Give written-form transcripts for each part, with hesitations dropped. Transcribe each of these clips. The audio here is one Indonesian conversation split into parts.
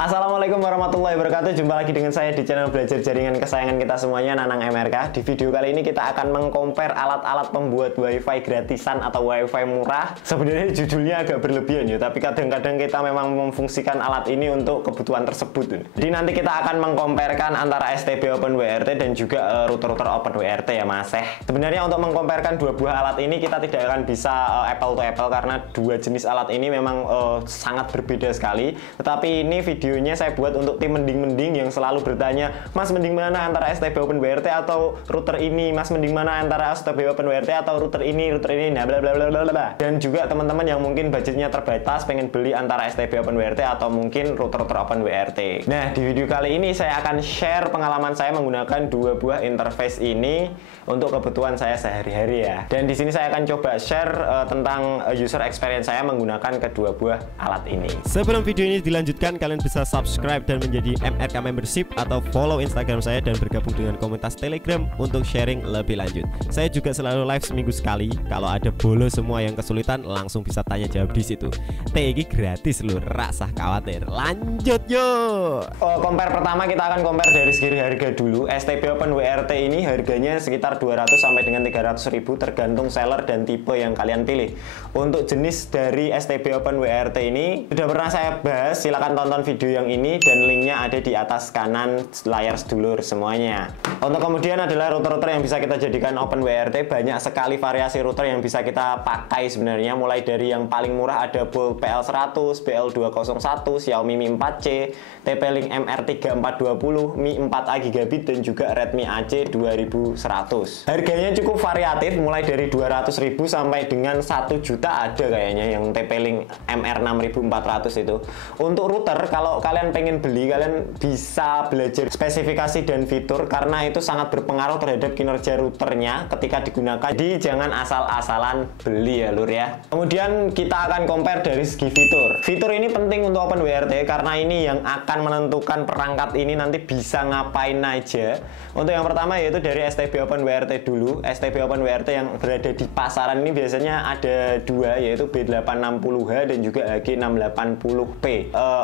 Assalamualaikum warahmatullahi wabarakatuh. Jumpa lagi dengan saya di channel belajar jaringan kesayangan kita semuanya, Nanang MRK. Di video kali ini kita akan mengcompare alat-alat pembuat wifi gratisan atau wifi murah. Sebenarnya judulnya agak berlebihan ya, tapi kadang-kadang kita memang memfungsikan alat ini untuk kebutuhan tersebut. Jadi nanti kita akan mengcomparekan antara STB OpenWRT dan juga router-router OpenWRT ya Mas. Sebenarnya untuk mengcomparekan dua buah alat ini kita tidak akan bisa apple to apple karena dua jenis alat ini memang sangat berbeda sekali. Tetapi ini videonya saya buat untuk tim mending-mending yang selalu bertanya, Mas mending mana antara STB OpenWRT atau router ini? Mas mending mana antara STB OpenWRT atau router ini, nah bla bla bla bla bla. Dan juga teman-teman yang mungkin budgetnya terbatas pengen beli antara STB OpenWRT atau mungkin router-router OpenWRT. Nah, di video kali ini saya akan share pengalaman saya menggunakan dua buah interface ini untuk kebutuhan saya sehari-hari ya. Dan di sini saya akan coba share tentang user experience saya menggunakan kedua buah alat ini. Sebelum video ini dilanjutkan, kalian bisa subscribe dan menjadi MRK membership atau follow Instagram saya dan bergabung dengan komunitas Telegram untuk sharing lebih lanjut. Saya juga selalu live seminggu sekali. Kalau ada bolo semua yang kesulitan langsung bisa tanya jawab di situ. TI gratis loh, rasa khawatir. Lanjut yuk. Compare pertama kita akan compare dari segi harga dulu. STB OpenWRT ini harganya sekitar 200 sampai dengan 300 ribu tergantung seller dan tipe yang kalian pilih. Untuk jenis dari STB OpenWRT ini sudah pernah saya bahas, silahkan tonton video yang ini dan linknya ada di atas kanan layar sedulur semuanya. Untuk kemudian adalah router-router yang bisa kita jadikan OpenWRT. Banyak sekali variasi router yang bisa kita pakai sebenarnya, mulai dari yang paling murah ada Bolt PL100, BL201, Xiaomi Mi 4C, TP-Link MR3420, Mi 4A Gigabit dan juga Redmi AC2100. Harganya cukup variatif, mulai dari 200.000 sampai dengan 1 juta ada kayaknya yang TP-Link MR6400 itu. Untuk router, kalau kalian pengen beli, kalian bisa belajar spesifikasi dan fitur karena itu sangat berpengaruh terhadap kinerja routernya ketika digunakan. Jadi jangan asal-asalan beli ya lur ya. Kemudian kita akan compare dari segi fitur. Fitur ini penting untuk OpenWRT karena ini yang akan menentukan perangkat ini nanti bisa ngapain aja. Untuk yang pertama yaitu dari STB OpenWRT dulu. STB OpenWRT yang berada di pasaran ini biasanya ada dua, yaitu B860H dan juga HG680P.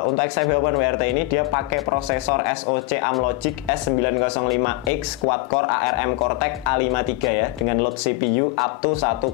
Untuk STB OpenWRT ini dia pakai prosesor SoC Amlogic S905X quad-core ARM Cortex A53 ya, dengan load CPU up to 1,5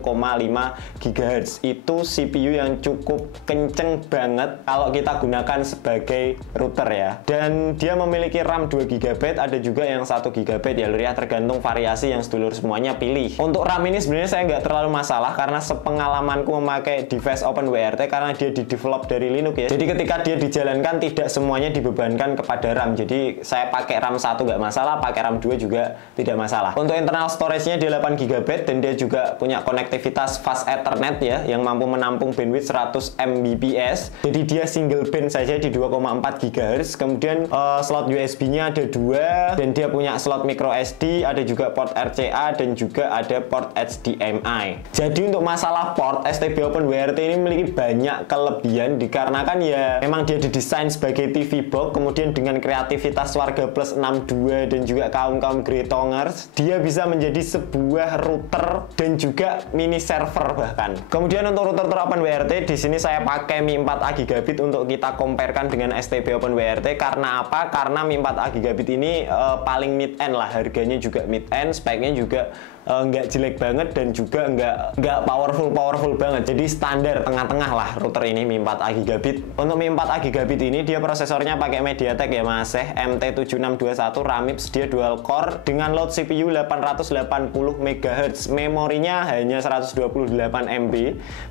GHz. Itu CPU yang cukup kenceng banget kalau kita gunakan sebagai router ya. Dan dia memiliki RAM 2 GB, ada juga yang 1 GB ya lur ya, tergantung variasi yang sedulur semuanya pilih. Untuk RAM ini sebenarnya saya nggak terlalu masalah karena sepengalamanku memakai device OpenWRT karena dia di-develop dari Linux ya. Jadi ketika dia dijalankan tidak semuanya dibebankan kepada RAM. Jadi saya pakai RAM 1 nggak masalah, pakai RAM 2 juga tidak masalah. Untuk internal storage-nya dia 8 GB dan dia juga punya konektivitas fast Ethernet ya yang mampu menampung bandwidth 100 Mbps. Jadi dia single band saja di 2,4 GHz. Kemudian slot USB-nya ada 2 dan dia punya slot micro SD, ada juga port RCA dan juga ada port HDMI. Jadi untuk masalah port, STB OpenWRT ini memiliki banyak kelebihan dikarenakan ya memang dia didesain sebagai TV box, kemudian dengan kreativitas warga plus 62 dan juga kaum-kaum Greytongers, dia bisa menjadi sebuah router dan juga mini server bahkan. Kemudian untuk router OpenWRT di sini saya pakai Mi 4A Gigabit untuk kita comparekan dengan STB OpenWRT. Karena apa? Karena Mi 4A Gigabit ini paling mid end lah, harganya juga mid end, speknya juga nggak jelek banget dan juga nggak powerful banget. Jadi standar tengah-tengah lah router ini Mi 4A Gigabit. Untuk Mi 4A Gigabit ini dia prosesornya pakai MediaTek ya Mas, MT7621 Ramips, dia dual core dengan load CPU 880 MHz. Memorinya hanya 128 MB.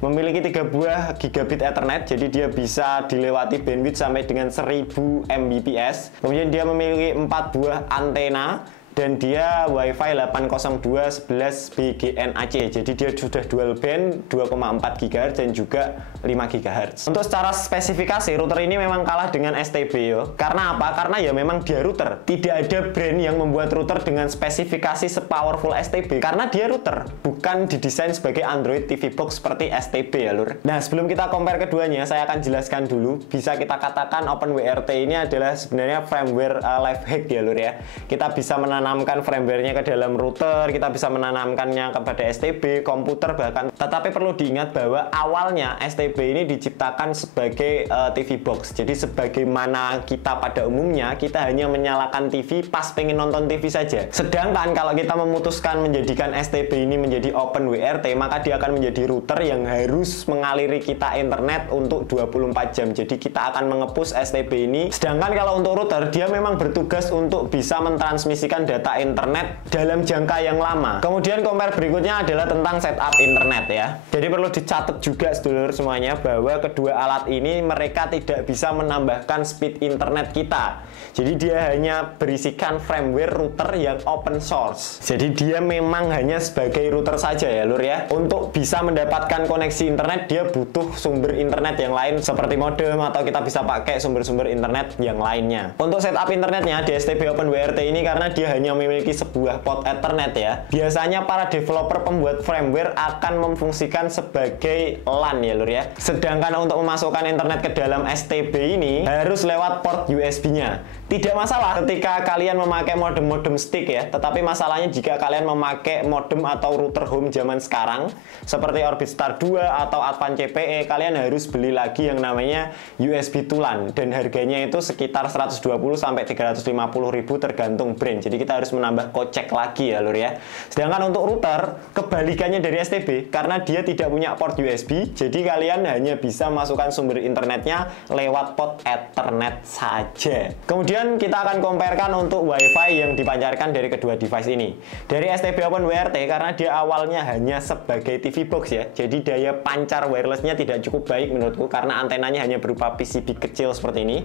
Memiliki 3 buah gigabit Ethernet, jadi dia bisa dilewati bandwidth sampai dengan 1000 Mbps. Kemudian dia memiliki 4 buah antena dan dia WiFi 802.11bgNAC. Jadi dia sudah dual band 2,4 GHz dan juga 5 GHz. Untuk secara spesifikasi router ini memang kalah dengan STB yo. Karena apa? Karena ya memang dia router. Tidak ada brand yang membuat router dengan spesifikasi sepowerful STB karena dia router, bukan didesain sebagai Android TV box seperti STB ya lur. Nah, sebelum kita compare keduanya, saya akan jelaskan dulu. Bisa kita katakan OpenWRT ini adalah sebenarnya firmware life hack ya lur ya. Kita bisa menanam menanamkan firmware-nya ke dalam router, kita bisa menanamkannya kepada STB, komputer bahkan. Tetapi perlu diingat bahwa awalnya STB ini diciptakan sebagai TV box. Jadi sebagaimana kita pada umumnya, kita hanya menyalakan TV pas pengen nonton TV saja. Sedangkan kalau kita memutuskan menjadikan STB ini menjadi Open WRT, maka dia akan menjadi router yang harus mengaliri kita internet untuk 24 jam. Jadi kita akan mengepus STB ini. Sedangkan kalau untuk router, dia memang bertugas untuk bisa mentransmisikan data internet dalam jangka yang lama. Kemudian compare berikutnya adalah tentang setup internet ya. Jadi perlu dicatat juga sedulur semuanya bahwa kedua alat ini mereka tidak bisa menambahkan speed internet kita. Jadi dia hanya berisikan firmware router yang open source. Jadi dia memang hanya sebagai router saja ya lur ya. Untuk bisa mendapatkan koneksi internet dia butuh sumber internet yang lain seperti modem atau kita bisa pakai sumber-sumber internet yang lainnya. Untuk setup internetnya di STB Open WRT ini karena dia hanya memiliki sebuah port Ethernet ya. Biasanya para developer pembuat firmware akan memfungsikan sebagai LAN ya lur ya. Sedangkan untuk memasukkan internet ke dalam STB ini harus lewat port USB-nya. Tidak masalah ketika kalian memakai modem-modem stick ya. Tetapi masalahnya jika kalian memakai modem atau router home zaman sekarang seperti Orbitstar 2 atau Advan CPE, kalian harus beli lagi yang namanya USB to LAN dan harganya itu sekitar 120 sampai 350 ribu tergantung brand. Jadi kita harus menambah kocek lagi ya lur ya. Sedangkan untuk router kebalikannya dari STB, karena dia tidak punya port USB, jadi kalian hanya bisa masukkan sumber internetnya lewat port Ethernet saja. Kemudian kita akan comparekan untuk WiFi yang dipancarkan dari kedua device ini. Dari STB Open WRT karena dia awalnya hanya sebagai TV box ya, jadi daya pancar wirelessnya tidak cukup baik menurutku karena antenanya hanya berupa PCB kecil seperti ini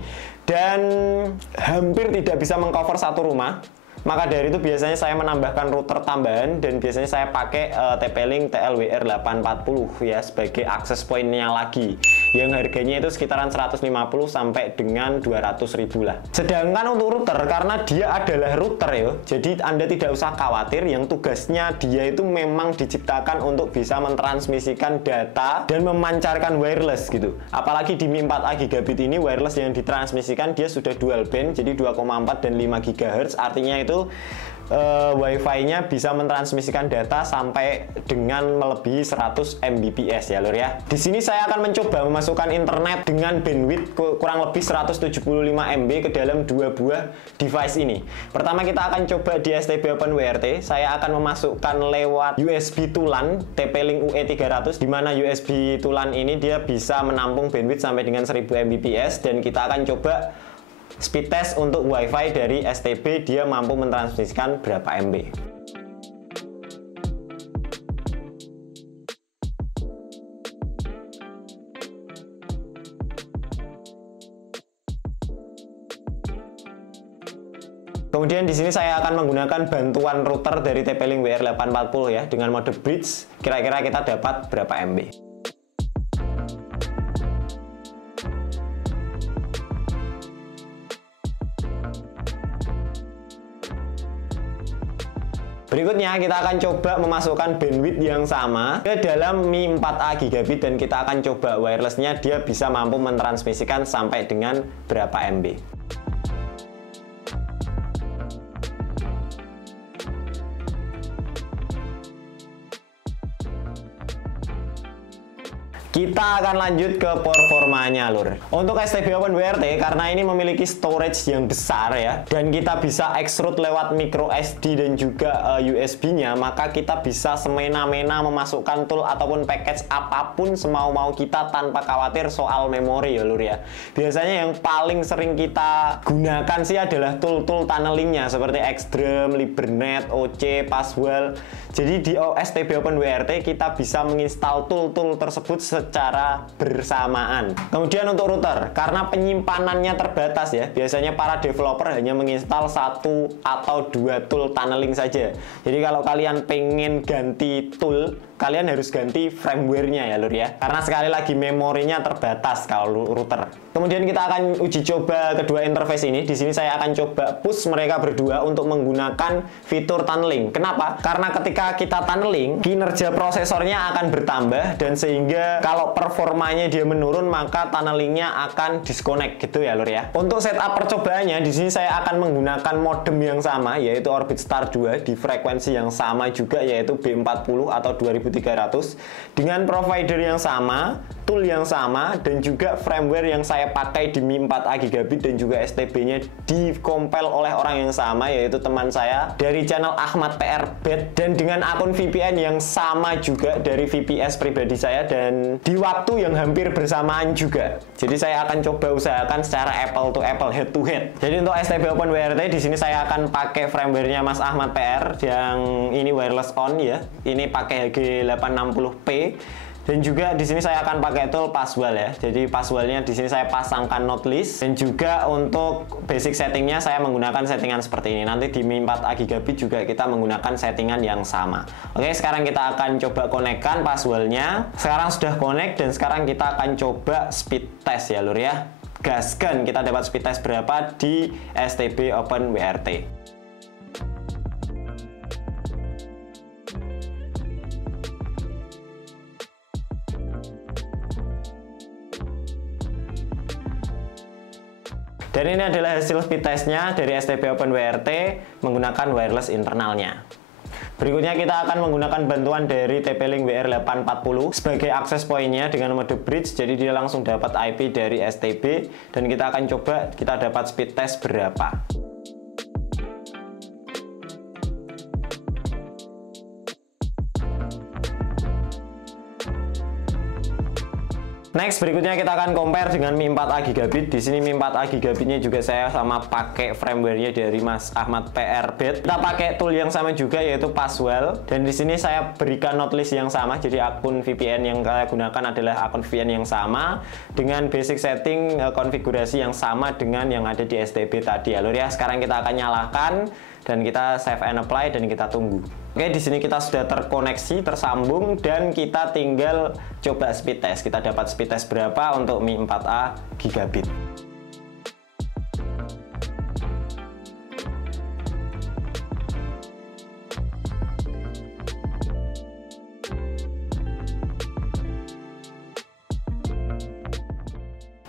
dan hampir tidak bisa mengcover satu rumah. Maka dari itu biasanya saya menambahkan router tambahan dan biasanya saya pakai TP-Link TLWR 840 ya sebagai akses pointnya lagi yang harganya itu sekitaran 150 sampai dengan 200 ribu lah. Sedangkan untuk router karena dia adalah router ya, jadi Anda tidak usah khawatir, yang tugasnya dia itu memang diciptakan untuk bisa mentransmisikan data dan memancarkan wireless gitu. Apalagi di Mi 4A gigabit ini wireless yang ditransmisikan dia sudah dual band, jadi 2,4 dan 5 GHz, artinya itu Wi-Fi-nya bisa mentransmisikan data sampai dengan melebihi 100 Mbps ya lur ya. Di sini saya akan mencoba memasukkan internet dengan bandwidth kurang lebih 175 MB ke dalam dua buah device ini. Pertama kita akan coba di STB Open WRT. Saya akan memasukkan lewat USB to LAN TP-Link UE300, di mana USB to LAN ini dia bisa menampung bandwidth sampai dengan 1000 Mbps dan kita akan coba speed test untuk WiFi dari STB, dia mampu mentransmisikan berapa MB. Kemudian di sini saya akan menggunakan bantuan router dari TP-Link WR840 ya dengan mode bridge. Kira-kira kita dapat berapa MB. Berikutnya kita akan coba memasukkan bandwidth yang sama ke dalam Mi 4A gigabit dan kita akan coba wirelessnya dia bisa mampu mentransmisikan sampai dengan berapa MB. Kita akan lanjut ke performanya lur. Untuk STB Open WRT karena ini memiliki storage yang besar ya, dan kita bisa extrude lewat micro SD dan juga USB-nya, maka kita bisa semena-mena memasukkan tool ataupun package apapun semau-mau kita tanpa khawatir soal memori ya lur ya. Biasanya yang paling sering kita gunakan sih adalah tool-tool tunnelingnya seperti Xdrum, Libernet, OC, Passwell. Jadi di STB Open WRT kita bisa menginstal tool-tool tersebut secara bersamaan. Kemudian untuk router, karena penyimpanannya terbatas ya, biasanya para developer hanya menginstal 1 atau 2 tool tunneling saja. Jadi kalau kalian pengen ganti tool kalian harus ganti firmware-nya ya lur ya. Karena sekali lagi memorinya terbatas kalau router. Kemudian kita akan uji coba kedua interface ini. Di sini saya akan coba push mereka berdua untuk menggunakan fitur tunneling. Kenapa? Karena ketika kita tunneling, kinerja prosesornya akan bertambah dan sehingga kalau performanya dia menurun maka tunnelingnya akan disconnect gitu ya lur ya. Untuk setup percobaannya di sini saya akan menggunakan modem yang sama yaitu Orbit Star 2 di frekuensi yang sama juga yaitu B40 atau 2300 dengan provider yang sama, tool yang sama dan juga firmware yang saya pakai di Mi 4A Gigabit dan juga STB-nya dikompil oleh orang yang sama yaitu teman saya dari channel Ahmad PR Bet dan dengan akun VPN yang sama juga dari VPS pribadi saya dan di waktu yang hampir bersamaan juga. Jadi saya akan coba usahakan secara apple to apple, head to head. Jadi untuk STB Open WRT di sini saya akan pakai firmware-nya Mas Ahmad PR yang ini wireless on ya. Ini pakai HG860P. Dan juga di sini saya akan pakai tool Passwell ya. Jadi Passwellnya di sini saya pasangkan not list dan juga untuk basic settingnya saya menggunakan settingan seperti ini. Nanti di Mi 4A Gigabit juga kita menggunakan settingan yang sama. Oke, sekarang kita akan coba konekkan Passwellnya. Sekarang sudah connect dan sekarang kita akan coba speed test ya lur ya. Gaskan kita dapat speed test berapa di STB Open WRT. Dan ini adalah hasil speed testnya dari STB Open WRT menggunakan wireless internalnya. Berikutnya kita akan menggunakan bantuan dari TP-Link WR840 sebagai akses pointnya dengan mode bridge. Jadi dia langsung dapat IP dari STB dan kita akan coba kita dapat speed test berapa. Next, berikutnya kita akan compare dengan Mi 4A Gigabit. Di sini Mi 4A Gigabitnya juga saya sama pakai firmware-nya dari Mas Ahmad PR Bet. Kita pakai tool yang sama juga yaitu Passwell. Dan di sini saya berikan notelist yang sama. Jadi akun VPN yang saya gunakan adalah akun VPN yang sama dengan basic setting konfigurasi yang sama dengan yang ada di STB tadi ya lur ya. Sekarang kita akan nyalakan dan kita save and apply dan kita tunggu. Oke, di sini kita sudah terkoneksi, tersambung dan kita tinggal coba speed test. Kita dapat speed test berapa untuk Mi 4A Gigabit.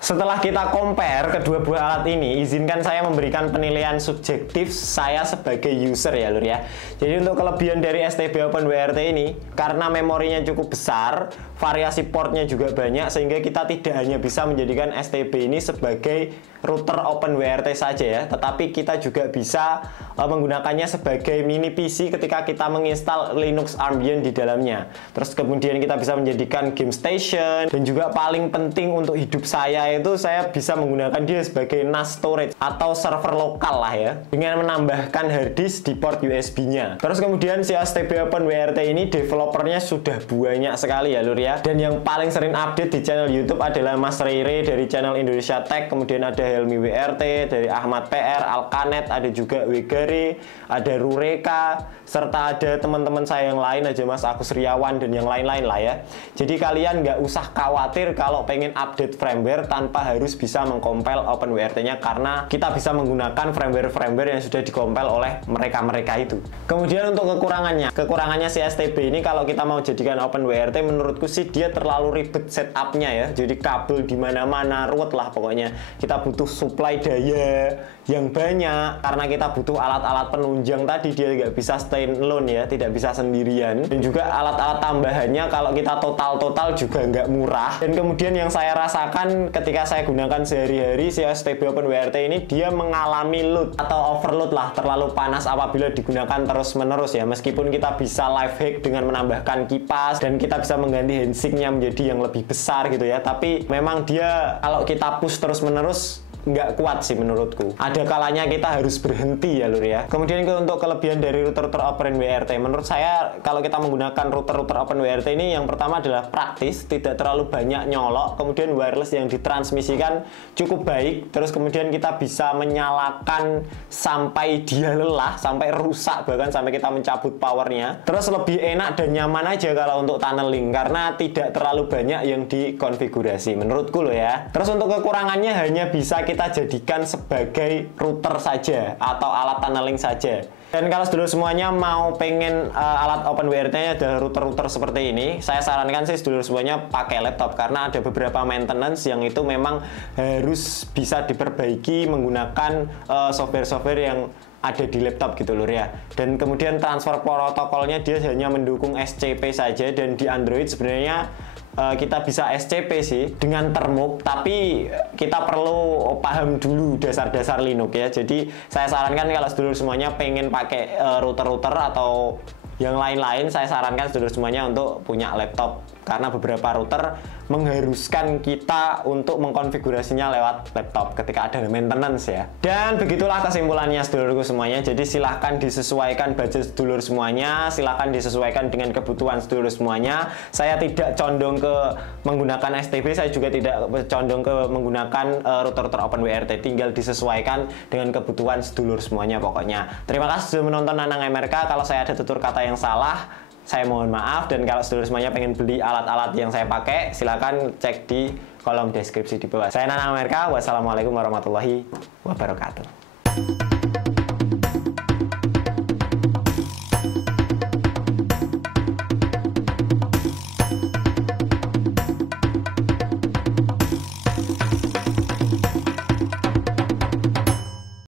Setelah kita compare kedua buah alat ini, izinkan saya memberikan penilaian subjektif saya sebagai user ya lur ya. Jadi untuk kelebihan dari STB Open WRT ini, karena memorinya cukup besar, variasi portnya juga banyak, sehingga kita tidak hanya bisa menjadikan STB ini sebagai router Open WRT saja ya, tetapi kita juga bisa menggunakannya sebagai mini PC ketika kita menginstal Linux Ambient di dalamnya. Terus kemudian kita bisa menjadikan game station dan juga paling penting untuk hidup saya itu saya bisa menggunakan dia sebagai NAS storage atau server lokal lah ya, dengan menambahkan hard disk di port USB-nya. Terus kemudian si STB Open WRT ini developernya sudah banyak sekali ya lur ya. Dan yang paling sering update di channel YouTube adalah Mas Rere dari channel Indonesia Tech, kemudian ada Helmi WRT dari Ahmad PR, Alkanet, ada juga Wegare, ada Rureka, serta ada teman-teman saya yang lain aja Mas Agus Riawan dan yang lain-lain lah ya. Jadi kalian nggak usah khawatir kalau pengen update firmware tanpa harus bisa mengcompile Open WRT-nya, karena kita bisa menggunakan firmware-firmware yang sudah dikompil oleh mereka-mereka itu. Kemudian untuk kekurangannya si STB ini kalau kita mau jadikan Open WRT, menurutku sih dia terlalu ribet setupnya ya. Jadi kabel di mana-mana ruwet lah pokoknya. Kita butuh supply daya yang banyak karena kita butuh alat-alat penunjang tadi, dia nggak bisa stand alone ya, tidak bisa sendirian. Dan juga alat-alat tambahannya kalau kita total juga nggak murah. Dan kemudian yang saya rasakan ketika saya gunakan sehari-hari si STB Open WRT ini, dia mengalami load atau overload lah, terlalu panas apabila digunakan terus-menerus ya. Meskipun kita bisa life hack dengan menambahkan kipas dan kita bisa mengganti handsiknya menjadi yang lebih besar gitu ya, tapi memang dia kalau kita push terus-menerus nggak kuat sih menurutku. Ada kalanya kita harus berhenti ya lur ya. Kemudian untuk kelebihan dari router-router OpenWRT, menurut saya kalau kita menggunakan router-router OpenWRT ini, yang pertama adalah praktis, tidak terlalu banyak nyolok, kemudian wireless yang ditransmisikan cukup baik, terus kemudian kita bisa menyalakan sampai dia lelah, sampai rusak, bahkan sampai kita mencabut powernya. Terus lebih enak dan nyaman aja kalau untuk tunneling karena tidak terlalu banyak yang dikonfigurasi menurutku loh ya. Terus untuk kekurangannya hanya bisa kita jadikan sebagai router saja atau alat tunneling saja. Dan kalau sedulur semuanya mau pengen alat OpenWRT-nya adalah router-router seperti ini, saya sarankan sih sedulur semuanya pakai laptop karena ada beberapa maintenance yang itu memang harus bisa diperbaiki menggunakan software-software yang ada di laptop gitu lur ya. Dan kemudian transfer protokolnya dia hanya mendukung SCP saja, dan di Android sebenarnya kita bisa SCP sih dengan termuk, tapi kita perlu paham dulu dasar-dasar Linux ya. Jadi saya sarankan kalau sedulur semuanya pengen pakai router-router atau yang lain-lain, saya sarankan sedulur semuanya untuk punya laptop karena beberapa router mengharuskan kita untuk mengkonfigurasinya lewat laptop ketika ada maintenance ya. Dan begitulah kesimpulannya sedulurku semuanya. Jadi silahkan disesuaikan budget sedulur semuanya, silahkan disesuaikan dengan kebutuhan sedulur semuanya. Saya tidak condong ke menggunakan STB, saya juga tidak condong ke menggunakan router-router OpenWRT. Tinggal disesuaikan dengan kebutuhan sedulur semuanya pokoknya. Terima kasih sudah menonton Nanang MRK. Kalau saya ada tutur kata yang salah, saya mohon maaf. Dan kalau sedulur semuanya pengen beli alat-alat yang saya pakai, silakan cek di kolom deskripsi di bawah. Saya Nanang MRK. Wassalamualaikum warahmatullahi wabarakatuh.